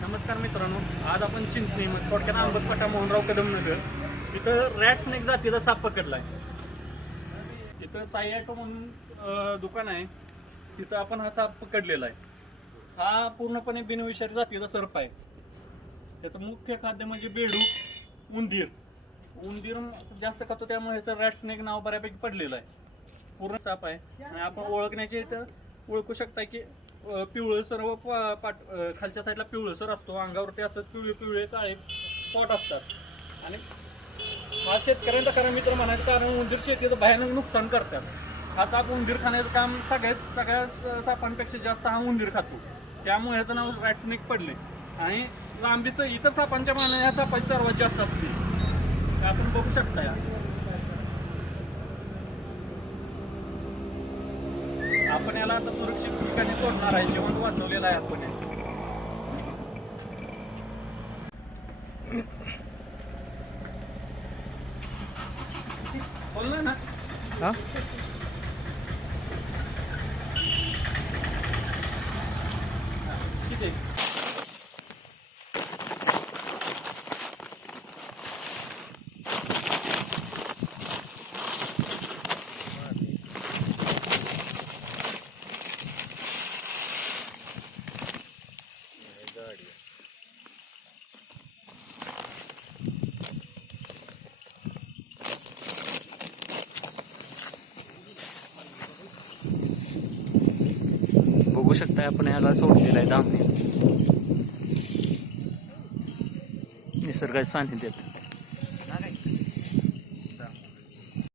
नमस्कार मित्रांनो आज आपण चिंचणी मग थोडक्यात आंबटपट्टा मोहनराव कदम नगर इथं रॅट स्नेक जातीचा साप पकडला आहे इथं साई ॲटो म्हणून दुकान आहे. तिथं आपण हा साप पकडलेला आहे. हा पूर्णपणे बिनविषारी जातीचा सर्प आहे. त्याचं मुख्य खाद्य म्हणजे बेडूक उंदीर. उंदीर जास्त खातो त्यामुळे ह्याचं रॅट स्नेक नाव बऱ्यापैकी पडलेलं आहे. पूर्ण साप आहे. आणि आपण ओळखण्याचे इथं ओळखू शकता की पिवळसर व पा- पाट खालच्या साईडला पिवळसर असतो. अंगावरती असं पिवळे पिवळे काळे स्पॉट असतात. आणि हा शेतकऱ्यांचा खरा मित्र म्हणायचं कारण उंदीर शेतीचं भयानक नुकसान करतात. हा साप उंदीर खाण्याचं काम सगळ्याच सगळ्या स- सापांपेक्षा जास्त हा उंदीर खातो. त्यामुळे ह्याचं नाव रॅटस्नेक पडले आणि लांबीचं इतर सापांच्या मानाने ह्या सापाची सर्वात जास्त असते. आपण बघू शकता या. आपण याला आता सुरक्षित ठिकाणी सोडणार आहे जेवण वाचवलेलं आहे आपण. बोललोय ना. हा? किती बघू शकता आपण ह्याला सोडलेला आहे धामणे निसर्गाच्या सानिध्यात.